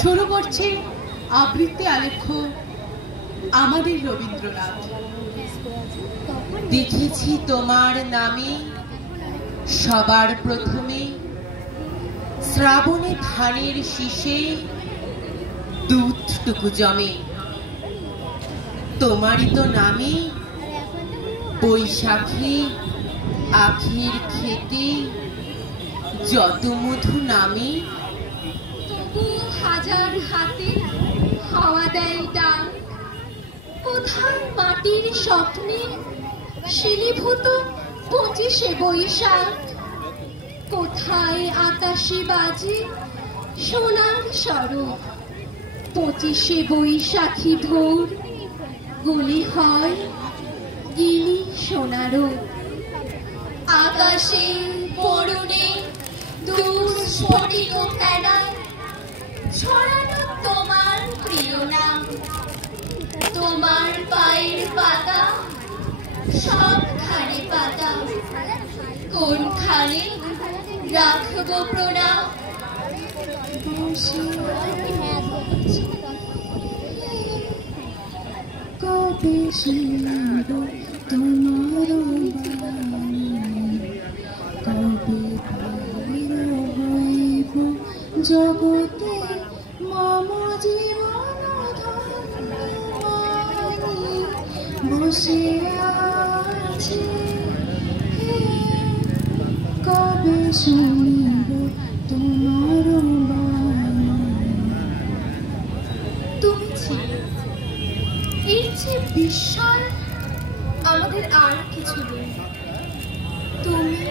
শুরু করছি আবৃত্তি আলেখ্য আমাদের রবীন্দ্রনাথ। দেখেছি তোমার নামে সবার প্রথমে শ্রাবণে ধানের শীষে দুধটুকু জমে। তোমারই তো নামে বৈশাখী আখির খেতে যত মধু নামে। তবু হাজার হাতে হাওয়া দেয় ডাক, কোথায় মাটির স্বপ্নে শিলীভূত 25শে বৈশাখ, কোথায় আকাশে বাজে সোনার স্বরূপ 25শে বৈশাখী ধূর গুলি হয় গিলি সোনারও। আকাশে পড়ুনে দূর স্ফটিক ফেনায় ছড়ানো তোমার প্রিয় নাম, তোমার পায়ের পাতা সবখানে পাতা, কোনখানে রাখবো প্রণাম। কবে শুনব তোমার বাণী, কবে বাইর হইব জগতে মম জীবন ধন্য। বসে আছি কবে শুনব তোমার বাণী। তুমি ছিলে, এর চেয়ে বিশাল আমাদের আর কিছু নেই। তুমি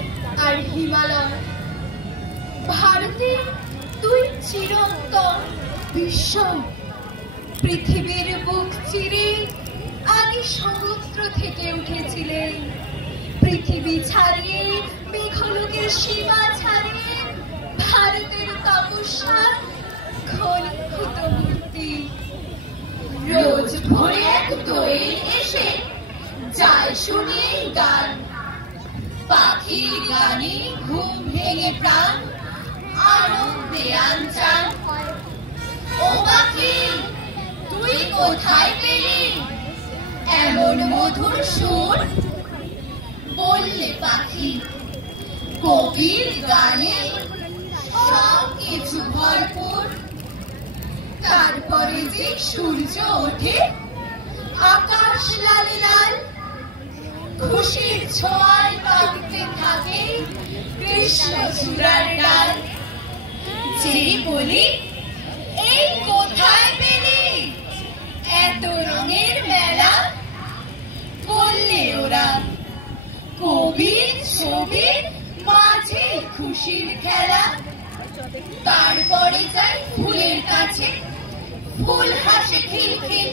আর হিমালয়, ভারতের দুই চিরন্তন বিস্ময়। পৃথিবীর বুক চিরে আদি সমুদ্র থেকে উঠেছিলেন, পৃথিবী ছাড়িয়ে মেঘলোকের সীমা ছাড়িয়ে ভারতের তপস্যার ঘনীভূত মূর্তি। রোজ ভোরে এক দোয়েল এসে যায় শুনিয়ে গান, পাখির গানে ঘুম ভেঙে প্রাণ আনন্দে আনচান। ও পাখি তুই কোথায় পেলি এমন মধুর সুর? বললে পাখি কবির গানে সব কিছু ভরপুর। তারপরে যে সূর্য ওঠে আকাশ লাল লাল, খুশির ছোঁয়ায় কাঁপতে থাকে কৃষ্ণচূড়ার ডাল। যেই বলি এই কোথায় পেলি এত রঙের মেলা? বললে ওরা কবির ছবির মাঝে খুশির খেলা। তারপরে যাই ফুলের কাছে, ফুল হাসে খিলখিল,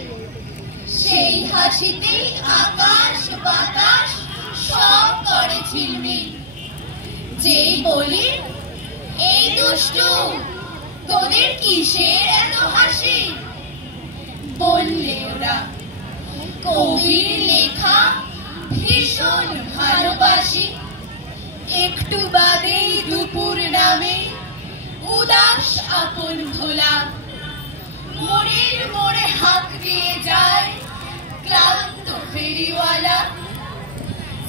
সেই হাসিতেই আকাশ বাতাস সব করে ঝিলমিল। যেই বলি এই দুষ্টু তোদের কিসের এত হাসি? বললে ওরা কবির লেখা ভীষণ ভালোবাসি। একটু বাদেই দুপুর নামে উদাস আপন ভোলা, মোড়ের মোড়ে হাঁক দিয়ে যায় ক্লান্ত ফেরিওয়ালা।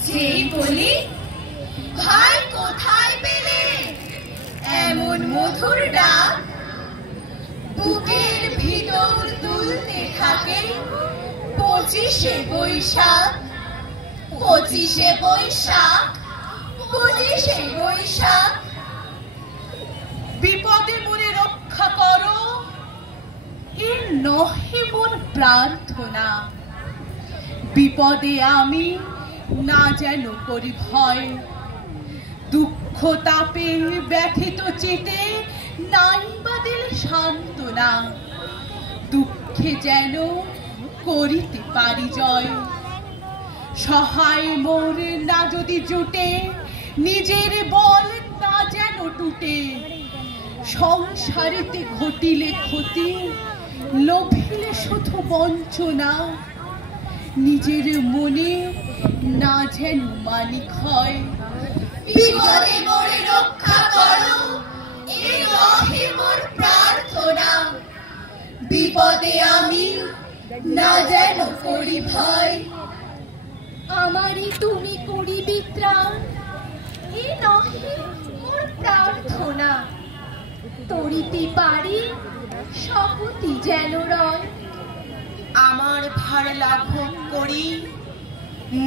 যেই বলি ভাই কোথায় পেলে এমন মধুর ডাক? বুকের ভিতর দুলতে থাকে 25শে বৈশাখ, 25শে বৈশাখ, 25শে বৈশাখ। বিপদে মোরে রক্ষা করো এর নহে মোর প্রার্থনা। বিপদে আমি না যেন করি ভয়, দুঃখ তাপে ব্যথিত চেতে নাই বা দিলে সান্ত্বনা। দুঃখে যেন করিতে পারি জয়, সহায় মোর না যদি জুটে নিজের বল না যেন টুটে। সংসারেতে ঘটিলে ক্ষতি লোভিলে শুধু বঞ্চনা, নিজের মনে না যেন মানিক হয়। বিপদে মোরে রক্ষা করো এ নহে মোর প্রার্থনা। বিপদে আমি না যেন করি ভয়। আমারই তুমি করিবে ত্রাণ, এ নহে মোর প্রার্থনা। তরিতে পারি শপথি যেন রয়। আমার ভার লাঘব করি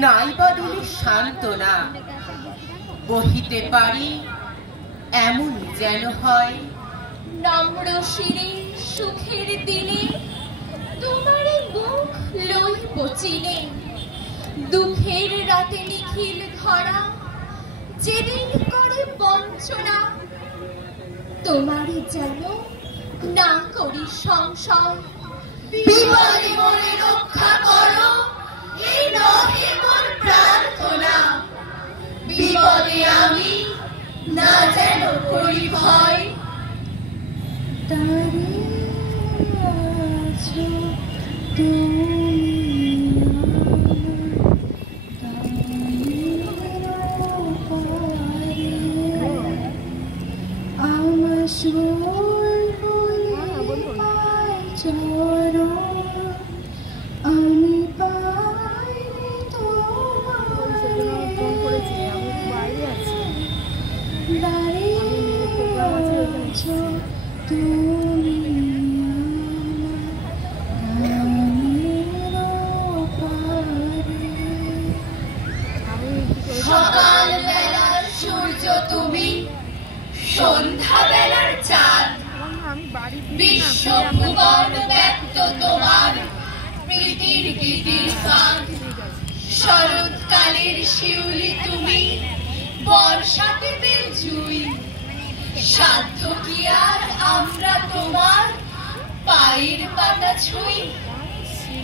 নাই বা দিলে সান্ত্বনা। বহিতে পারি এমন যেন হয়। নম্র শিরে সুখের দিনে তোমারে মুখ লইব চিনে। দুঃখের রাতে নিখিল ধরা যেদিন করে বঞ্চনা। তোমারে যেন না করি সংশয়। বিপদে মোরে রক্ষা করো, এই নহে মোর প্রার্থনা। বিপদে আমি না যেন করি ভয়। দাঁড়িয়ে আছো তুমি আমার সুর চরণ আমি পাইনি দাঁড়িয়ে আছো তুমি সকাল বেলার সূর্য তুমি, সন্ধ্যা বেলার চাঁদ। বিশ্ব ভুবন ব্যক্ত তোমার প্রীতির গীতির ফাঁদ। শরৎকালের শিউলি তুমি, বর্ষাতে বেলজুই। সাধ্য কি আর আমরা তোমার পায়ের পাতা ছুঁই।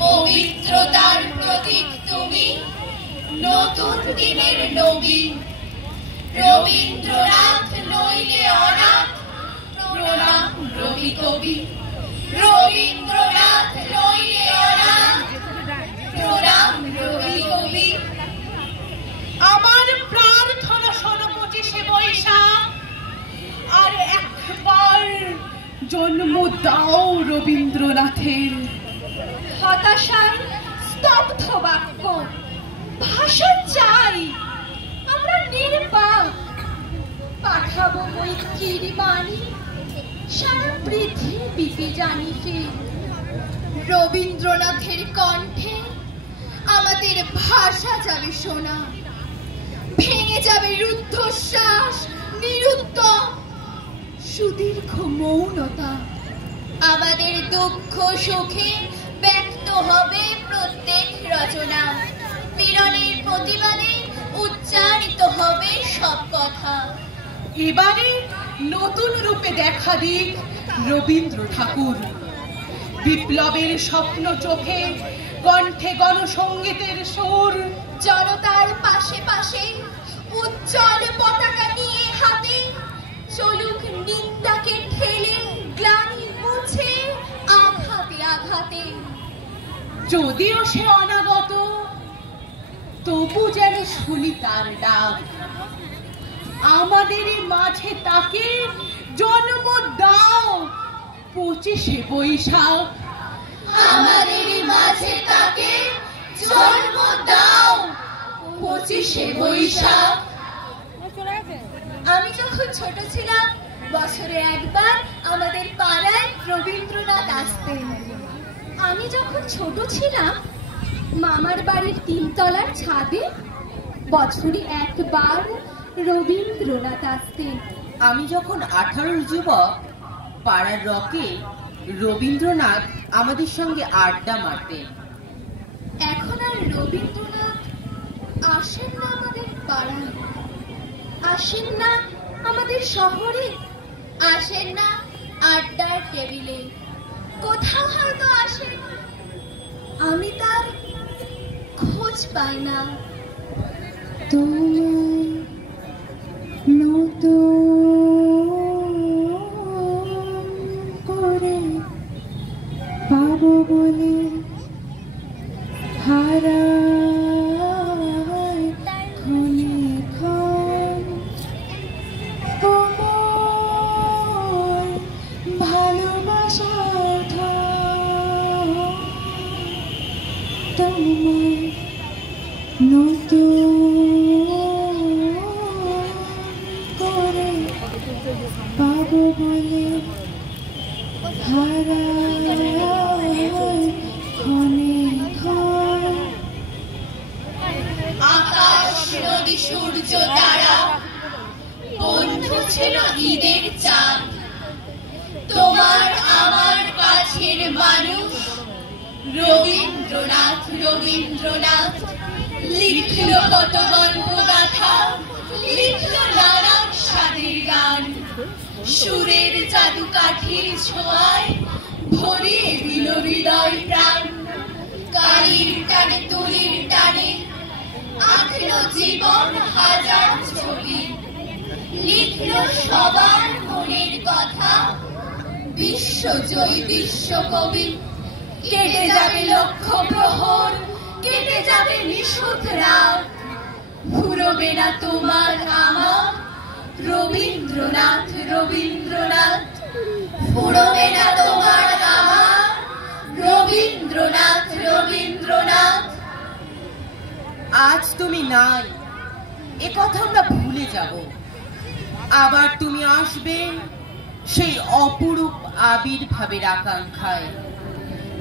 পবিত্রতার প্রতীক তুমি, নতুন দিনের নবী। রবীন্দ্রনাথ নইলে অনাথ, প্রণাম রবি কবি। রবীন্দ্রনাথ নইলে অনাথ, প্রণাম রবি কবি। আমার প্রার্থনা শোনো 25শে বৈশাখ, আর একবার জন্ম দাও রবীন্দ্রনাথের। হতাশায় স্তব্ধ বাক্য, ভাষা চাই আমরা নির্বাক। পাঠাবো মৈত্রীর বাণী সারা পৃথিবীকে জানিতে। রবীন্দ্রনাথের কণ্ঠে আমাদের ভাষা যাবে শোনা। ভেঙে যাবে রুদ্ধশ্বাস, নিরুত্তম সুদীর্ঘ মৌনতা। আমাদের দুঃখ সুখে ব্যক্ত হবে প্রত্যেক রচনা। পীড়নের প্রতিবাদে উচ্চারিত হবে সব কথা। এবারে নতুন রূপে দেখা দিক রবীন্দ্র ঠাকুর। বিপ্লবের স্বপ্ন চোখে, কণ্ঠে গণসঙ্গীতের সুর। জনতার পাশে পাশে উজ্জ্বল পতাকা নিয়ে হাতে চলুক নিন্দাকে ঠেলে, গ্লানি মুছে আঘাতে আঘাতে। যদিও সে অনাগত, তবু যেন শুনি তার ডাক। আমাদের মাঝে তাকে জন্ম দাও 25শে বৈশাখ। আমাদের মাঝে তাকে জন্ম দাও 25শে বৈশাখ। আমি যখন ছোট ছিলাম, বছরে একবার আমাদের পাড়ায় রবীন্দ্রনাথ আসতেন। আমি যখন ছোট ছিলাম, মামার বাড়ির 3 তলার ছাদে বছরে একবার রবীন্দ্রনাথ আসতেন। আমি যখন 18 যুবক, পাড়ার রকে রবীন্দ্রনাথ আমাদের সঙ্গে আড্ডা মারতেন। এখন আর রবীন্দ্রনাথ আসেন না আমাদের পাড়ায়, আসেন না আমাদের শহরে, আসেন না আড্ডার টেবিলে। কোথাও হয়তো আসেন, আমি তার খোঁজ পাই না। তোমায় নতুন করে পাবো বলে হারায় ক্ষণে ক্ষণ কোমল ভালোবাসার ধন। তোমার নতুন করে পাবো বলে হারায় ক্ষণে ক্ষণ। আকাশ নদী সূর্য তারা বন্ধু ছিল ঈদের চাঁদ, তোমার আমার কাছের মানুষ রবীন্দ্রনাথ। রবীন্দ্রনাথ লিখলো কত গল্প গাথা, লিখলো নানান স্বাদের গান, সুরের জাদু কাঠির ছোঁয়ায় ভরিয়ে দিল হৃদয় প্রাণ। কালির টানে তুলির টানে আঁকলো জীবন হাজার ছবি, লিখলো সবার মনের কথা বিশ্বজয়ী বিশ্বকবি। কেটে যাবে লক্ষ প্রহর, কেটে যাবে নিশুত রাত, ফুরবে না তোমার আমার রবীন্দ্রনাথ। রবীন্দ্রনাথ ফুরবে না তোমার আমার রবীন্দ্রনাথ। রবীন্দ্রনাথ আজ তুমি নাই, এ কথা আমরা ভুলে যাব। আবার তুমি আসবে সেই অপরূপ আবির্ভাবের আকাঙ্ক্ষায়।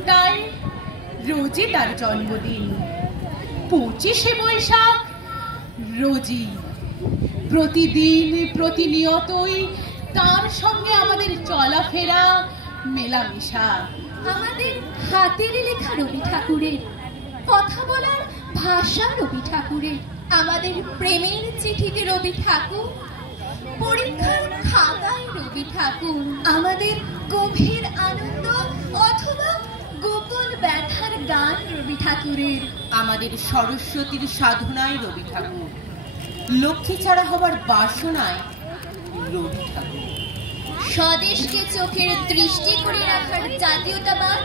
তাই রোজই তার জন্মদিন 25শে বৈশাখ। রোজই প্রতিদিন প্রতিনিয়তই তার সঙ্গে আমাদের চলাফেরা মেলামেশা। আমাদের হাতের লেখা রবি ঠাকুরের, কথা বলার ভাষা রবি ঠাকুরের, আমাদের প্রেমের চিঠিতে রবি ঠাকুর, পরীক্ষার খাতায় রবি ঠাকুর, আমাদের গভীর আনন্দ অথবা গোপন ব্যথার গান রবি ঠাকুরের, আমাদের সরস্বতীর সাধনায় রবি ঠাকুর, লক্ষ্মী ছাড়া হবার বাসনায় রবি ঠাকুর, স্বদেশকে চোখের দৃষ্টি করে রাখার জাতীয়তাবাদ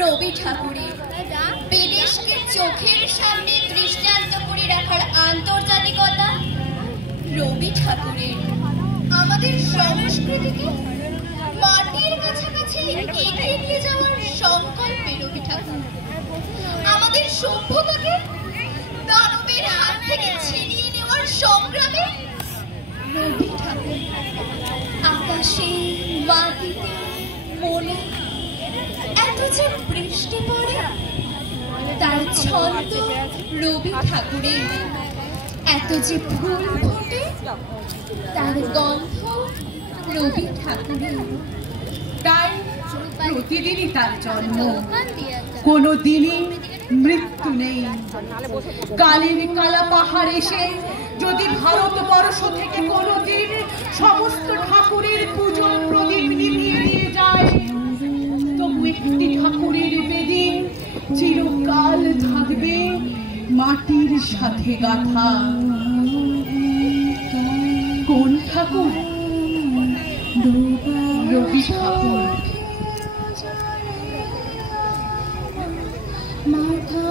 রবি ঠাকুরের, বিদেশকে চোখের সামনে দৃষ্টান্ত করে রাখার আন্তর্জাতিকতা রবি ঠাকুরের, আমাদের সংস্কৃতিকে মাটির কাছাকাছি এগিয়ে নিয়ে যাওয়ার সংকল্পে রবি ঠাকুর, আমাদের সভ্যতাকে দানবের হাত থেকে ছিনিয়ে নেওয়ার সংগ্রামে রবি ঠাকুর, আকাশে মাটিতে মনে এত যে বৃষ্টি পড়ে তার ছন্দ রবি ঠাকুরের, এত যে ফুল ফোটে তার গন্ধ রবি ঠাকুরের। তাই প্রতিদিনই তার জন্ম, কোনো দিনই মৃত্যু নেই। কালের কালা পাহাড় এসে যদি ভারতবর্ষ থেকে কোনোদিন সমস্ত ঠাকুরের পুজোর প্রদীপ নিভিয়ে দিয়ে যায়, তবু একটি ঠাকুরের বেদি চিরকাল থাকবে মাটির সাথে গাথা। কোন ঠাকুর? রবি ঠাকুর। মাথা